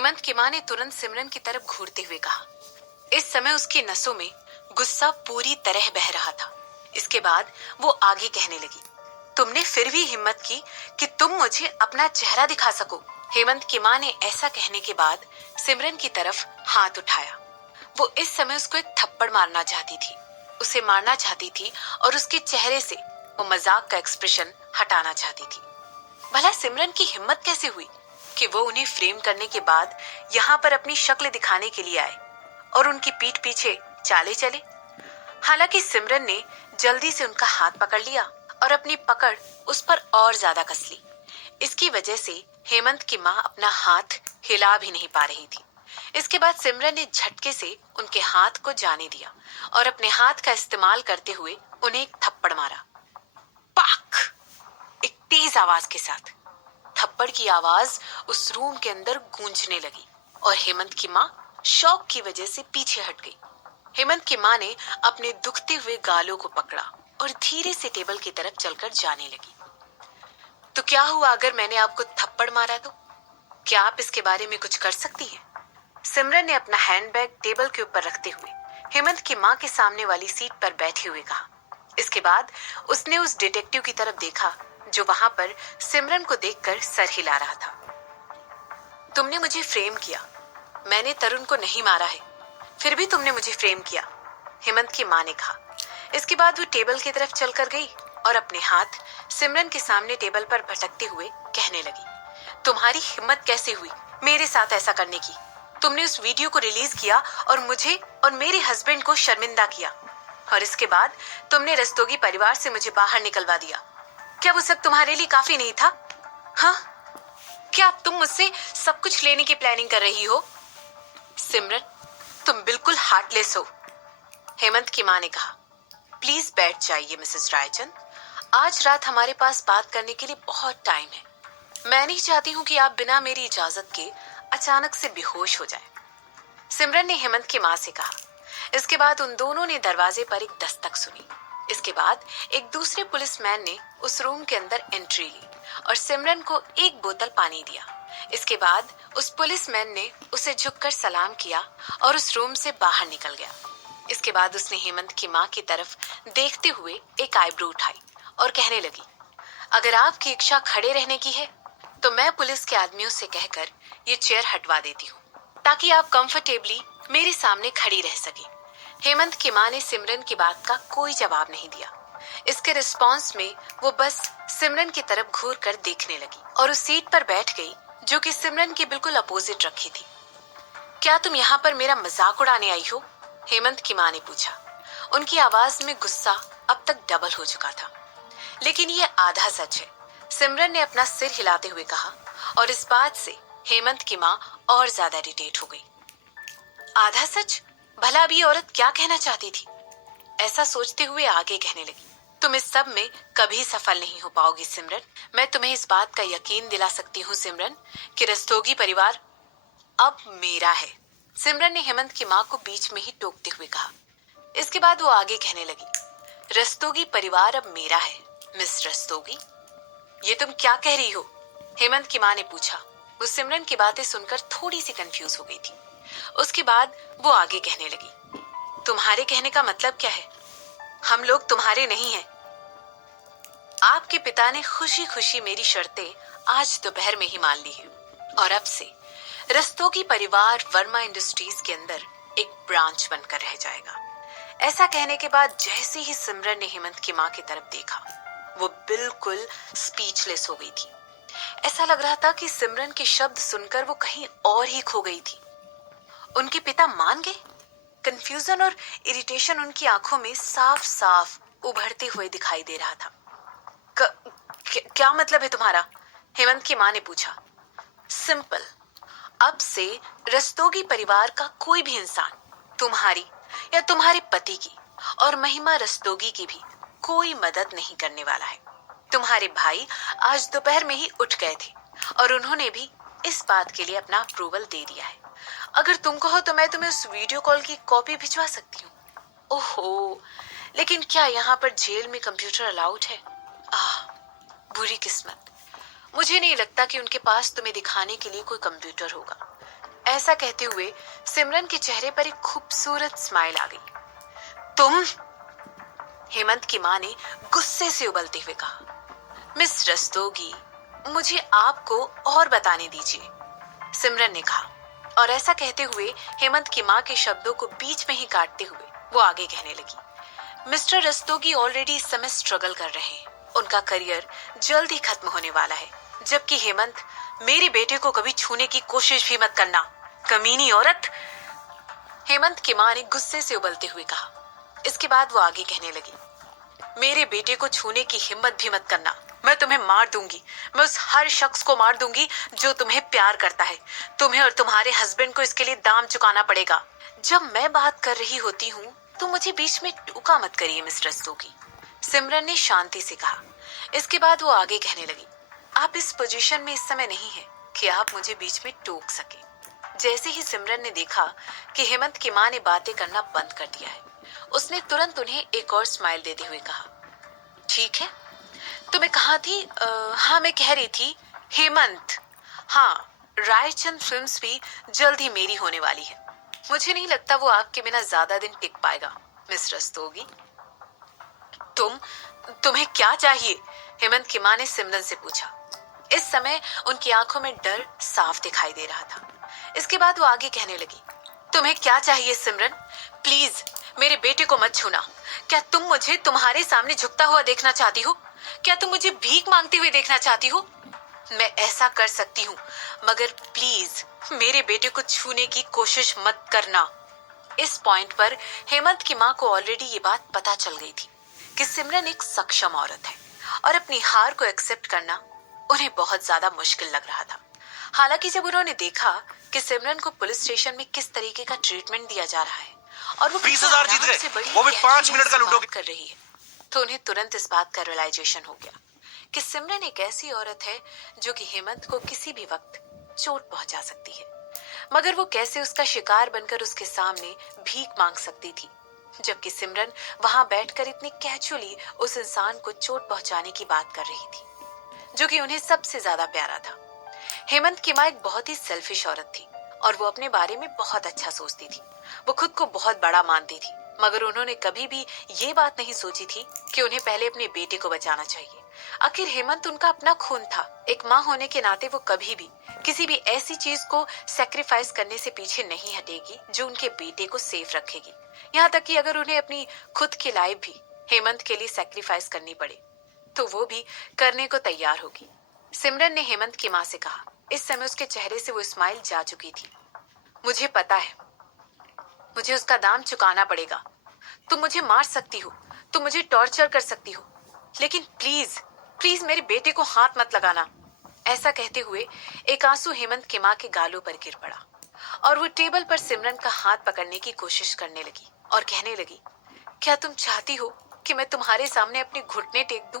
हेमंत की माँ ने तुरंत सिमरन की तरफ घूरते हुए कहा। इस समय उसकी नसों में गुस्सा पूरी तरह बह रहा था। इसके बाद वो आगे कहने लगी, तुमने फिर भी हिम्मत की कि तुम मुझे अपना चेहरा दिखा सको। हेमंत की माँ ने ऐसा कहने के बाद सिमरन की तरफ हाथ उठाया। वो इस समय उसको एक थप्पड़ मारना चाहती थी, उसे मारना चाहती थी और उसके चेहरे से वो मजाक का एक्सप्रेशन हटाना चाहती थी। भला सिमरन की हिम्मत कैसे हुई कि वो उन्हें फ्रेम करने के बाद यहाँ पर अपनी शक्ल दिखाने के लिए आए और उनकी पीठ पीछे चाले चले। हालांकि सिमरन ने जल्दी से उनका हाथ पकड़ लिया और अपनी पकड़ उस पर और ज्यादा कस ली। इसकी वजह से हेमंत की माँ अपना हाथ हिला भी नहीं पा रही थी। इसके बाद सिमरन ने झटके से उनके हाथ को जाने दिया और अपने हाथ का इस्तेमाल करते हुए उन्हें एक थप्पड़ मारा। पाक! एक तेज आवाज के साथ थप्पड़ की आवाज उस रूम के अंदर गूंजने लगी और हेमंत की माँ शॉक की वजह से पीछे हट गई। हेमंत की माँ ने अपने दुखते हुए गालों को पकड़ा और धीरे से टेबल की तरफ चलकर जाने लगी। तो क्या हुआ अगर मैंने आपको थप्पड़ मारा तो? क्या आप इसके बारे में कुछ कर सकती हैं? सिमरन ने अपना हैंडबैग टेबल के ऊपर रखते हुए हेमंत की माँ के सामने वाली सीट पर बैठे हुए कहा। इसके बाद उसने उस डिटेक्टिव की तरफ देखा जो वहां पर सिमरन को देखकर सर हिला रहा था। तुमने मुझे फ्रेम किया, मैंने तरुण को नहीं मारा है, फिर भी तुमने मुझे फ्रेम किया, हेमंत की माँ ने कहा। इसके बाद वो टेबल की तरफ चलकर गई और अपने हाथ सिमरन के सामने टेबल पर भटकते हुए कहने लगी, तुम्हारी हिम्मत कैसे हुई मेरे साथ ऐसा करने की? तुमने उस वीडियो को रिलीज किया और मुझे और मेरे हस्बैंड को शर्मिंदा किया और इसके बाद तुमने रस्तोगी परिवार से मुझे बाहर निकलवा दिया। क्या वो सब तुम्हारे लिए काफी नहीं था? हाँ, क्या तुम मुझसे सब कुछ लेने की प्लानिंग कर रही हो? सिमरन, तुम बिल्कुल हार्टलेस हो, हेमंत की माँ ने कहा। प्लीज बैठ जाइए मिसेस रायचंद, आज रात हमारे पास बात करने के लिए बहुत टाइम है। मैं नहीं चाहती हूँ कि आप बिना मेरी इजाजत के अचानक से बेहोश हो जाए, सिमरन ने हेमंत की माँ से कहा। इसके बाद उन दोनों ने दरवाजे पर एक दस्तक सुनी। इसके बाद एक दूसरे पुलिसमैन ने उस रूम के अंदर एंट्री ली और सिमरन को एक बोतल पानी दिया। इसके बाद उस पुलिसमैन ने उसे झुककर सलाम किया और उस रूम से बाहर निकल गया। इसके बाद उसने हेमंत की माँ की तरफ देखते हुए एक आईब्रो उठाई और कहने लगी, अगर आपकी इच्छा खड़े रहने की है तो मैं पुलिस के आदमियों से कहकर ये चेयर हटवा देती हूँ ताकि आप कंफर्टेबली मेरे सामने खड़ी रह सके। हेमंत की माँ ने सिमरन की बात का कोई जवाब नहीं दिया। इसके रिस्पॉन्स में वो बस सिमरन की तरफ घूर कर देखने लगी और उस सीट पर बैठ गई जो कि सिमरन के बिल्कुल अपोजिट रखी थी। क्या तुम यहाँ पर मेरा मजाक उड़ाने आई हो? हेमंत की माँ ने पूछा। उनकी आवाज में गुस्सा अब तक डबल हो चुका था। लेकिन ये आधा सच है, सिमरन ने अपना सिर हिलाते हुए कहा और इस बात से हेमंत की माँ और ज्यादा इरिटेट हो गई। आधा सच? भला अब ये औरत क्या कहना चाहती थी? ऐसा सोचते हुए आगे कहने लगी, तुम इस सब में कभी सफल नहीं हो पाओगी सिमरन। मैं तुम्हें इस बात का यकीन दिला सकती हूँ सिमरन कि रस्तोगी परिवार अब मेरा है। सिमरन ने हेमंत की माँ को बीच में ही टोकते हुए कहा। इसके बाद वो आगे कहने लगी, रस्तोगी परिवार अब मेरा है। मिस रस्तोगी, ये तुम क्या कह रही हो? हेमंत की माँ ने पूछा। वो सिमरन की बातें सुनकर थोड़ी सी कंफ्यूज हो गई थी। उसके बाद वो आगे कहने लगी, तुम्हारे कहने का मतलब क्या है? हम लोग तुम्हारे नहीं हैं। आपके पिता ने खुशी खुशी मेरी शर्तें आज दोपहर में ही मान ली है और अब से रस्तोगी परिवार वर्मा इंडस्ट्रीज के अंदर एक ब्रांच बनकर रह जाएगा। ऐसा कहने के बाद जैसे ही सिमरन ने हेमंत की माँ की तरफ देखा, वो बिल्कुल स्पीचलेस हो गई थी। ऐसा लग रहा था कि सिमरन के शब्द सुनकर वो कहीं और ही खो गई थी। उनके पिता मान गए? कंफ्यूजन और इरिटेशन उनकी आंखों में साफ साफ उभरते हुए दिखाई दे रहा था। क्या मतलब है तुम्हारा? हेमंत की माँ ने पूछा। सिंपल, अब से रस्तोगी परिवार का कोई भी इंसान तुम्हारी या तुम्हारे पति की और महिमा रस्तोगी की भी कोई मदद नहीं करने वाला है। तुम्हारे भाई आज दोपहर में ही उठ गए थे और उन्होंने भी इस बात के लिए अपना अप्रूवल दे दिया है। अगर तुम कहो तो मैं तुम्हें उस वीडियो कॉल की कॉपी भिजवा सकती हूँ। ओहो, लेकिन क्या यहाँ पर जेल में कंप्यूटर अलाउड है? बुरी किस्मत। मुझे नहीं लगता कि उनके पास तुम्हें दिखाने के लिए कोई कंप्यूटर होगा। ऐसा कहते हुए सिमरन के चेहरे पर एक खूबसूरत स्माइल आ गई। तुम? हेमंत की मां ने गुस्से से उबलते हुए कहा। मिस रस्तोगी, मुझे आपको और बताने दीजिए, सिमरन ने कहा। और ऐसा कहते हुए हेमंत की मां के शब्दों को बीच में ही काटते हुए वो आगे कहने लगी। मिस्टर रस्तोगी ऑलरेडी इस समय स्ट्रगल कर रहे हैं। उनका करियर जल्द ही खत्म होने वाला है, जबकि हेमंत, मेरे बेटे को कभी छूने की कोशिश भी मत करना, कमीनी औरत, हेमंत की मां ने गुस्से से उबलते हुए कहा। इसके बाद वो आगे कहने लगी, मेरे बेटे को छूने की हिम्मत भी मत करना, मैं तुम्हें मार दूंगी। मैं उस हर शख्स को मार दूंगी जो तुम्हें प्यार करता है। तुम्हें और तुम्हारे हस्बैंड को इसके लिए दाम चुकाना पड़ेगा। जब मैं बात कर रही होती हूँ तो मुझे बीच में टोका मत करिए मिस रस्तोगी, सिमरन ने शांति से कहा। इसके बाद वो आगे कहने लगी, आप इस पोजीशन में इस समय नहीं है कि आप मुझे बीच में टोक सके। जैसे ही सिमरन ने देखा कि हेमंत की मां ने बातें करना बंद कर दिया है, उसने तुरंत उन्हें एक और स्माइल देते हुए कहा, ठीक है, तो मैं कहा थी, हाँ मैं कह रही थी, हेमंत, हाँ, रायचंद फिल्म्स भी जल्द ही मेरी होने वाली है। मुझे नहीं लगता वो आपके बिना ज्यादा दिन टिक पाएगा मिस रस्तोगी। तुम्हें क्या चाहिए? हेमंत की मां ने सिमरन से पूछा। इस समय उनकी आंखों में डर साफ दिखाई दे रहा था। इसके बाद वो आगे कहने लगी, तुम्हें क्या चाहिए सिमरन? प्लीज मेरे बेटे को मत छूना। क्या तुम मुझे तुम्हारे सामने झुकता हुआ देखना चाहती हो? क्या तुम मुझे भीख मांगते हुए देखना चाहती हो? मैं ऐसा कर सकती हूँ, मगर प्लीज मेरे बेटे को छूने की कोशिश मत करना। इस पॉइंट पर हेमंत की मां को ऑलरेडी ये बात पता चल गई थी कि सिमरन एक सक्षम औरत है और अपनी हार को एक्सेप्ट करना उन्हें बहुत ज्यादा मुश्किल लग रहा था। हालांकि जब उन्होंने देखा कि सिमरन को पुलिस स्टेशन में किस तरीके का ट्रीटमेंट दिया जा रहा है और वो 20,000 जीत गए, वो भी 5 मिनट का लूडो कर रही है, तो उन्हें तुरंत इस बात का रियलाइजेशन हो गया कि सिमरन एक ऐसी औरत है जो कि हेमंत को किसी भी वक्त चोट पहुंचा सकती है, मगर वो कैसे उसका शिकार बनकर उसके सामने भीख मांग सकती थी, जबकि सिमरन वहां बैठकर इतनी कैजुअली उस इंसान को चोट पहुंचाने की बात कर रही थी जो कि उन्हें सबसे ज्यादा प्यारा था। हेमंत की मां एक बहुत ही सेल्फिश औरत थी और वो अपने बारे में बहुत अच्छा सोचती थी। वो खुद को बहुत बड़ा मानती थी, मगर उन्होंने कभी भी ये बात नहीं सोची थी कि उन्हें पहले अपने बेटे को बचाना चाहिए। आखिर हेमंत उनका अपना खून था। एक माँ होने के नाते वो कभी भी किसी भी ऐसी चीज को सैक्रिफाइस करने से पीछे नहीं हटेगी जो उनके बेटे को सेफ रखेगी। यहाँ तक कि अगर उन्हें अपनी खुद की लाइफ भी हेमंत के लिए सैक्रिफाइस करनी पड़े तो वो भी करने को तैयार होगी। सिमरन ने हेमंत की माँ से कहा। इस समय उसके चेहरे से वो स्माइल जा चुकी थी। मुझे पता है, मुझे उसका दाम चुकाना पड़ेगा। तुम मुझे मार सकती हो, तुम मुझे टॉर्चर कर सकती हो, लेकिन प्लीज प्लीज मेरे बेटे को हाथ मत लगाना। ऐसा कहते हुए एक आंसू हेमंत की माँ के गालों पर गिर पड़ा और वो टेबल पर सिमरन का हाथ पकड़ने की कोशिश करने लगी और कहने लगी, क्या तुम चाहती हो कि मैं तुम्हारे सामने अपने घुटने टेक दूं?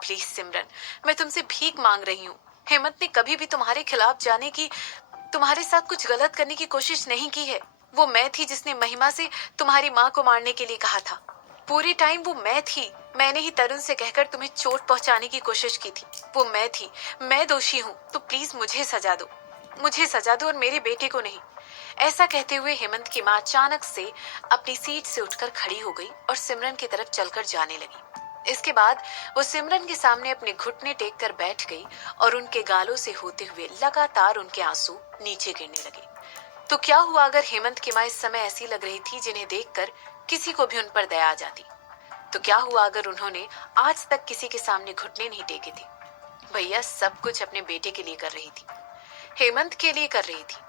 प्लीज सिमरन, मैं तुमसे भीख मांग रही हूँ। हेमंत ने कभी भी तुम्हारे खिलाफ जाने की, तुम्हारे साथ कुछ गलत करने की कोशिश नहीं की है। वो मैं थी जिसने महिमा से तुम्हारी माँ को मारने के लिए कहा था। पूरे टाइम वो मैं थी। मैंने ही तरुण से कहकर तुम्हें चोट पहुंचाने की कोशिश की थी। वो मैं थी, मैं दोषी हूँ। तो प्लीज मुझे सजा दो, मुझे सजा दो और मेरे बेटे को नहीं। ऐसा कहते हुए हेमंत की माँ अचानक से अपनी सीट से उठकर खड़ी हो गई और सिमरन की तरफ चलकर जाने लगी। इसके बाद वो सिमरन के सामने अपने घुटने टेक कर बैठ गई और उनके गालों से होते हुए लगातार उनके आंसू नीचे गिरने लगे। तो क्या हुआ अगर हेमंत की माँ इस समय ऐसी लग रही थी जिन्हें देखकर किसी को भी उन पर दया आ जाती? तो क्या हुआ अगर उन्होंने आज तक किसी के सामने घुटने नहीं टेके थे? भैया सब कुछ अपने बेटे के लिए कर रही थी, हेमंत के लिए कर रही थी।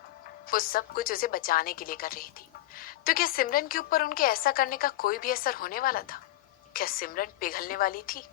वो सब कुछ उसे बचाने के लिए कर रही थी। तो क्या सिमरन के ऊपर उनके ऐसा करने का कोई भी असर होने वाला था? क्या सिमरन पिघलने वाली थी?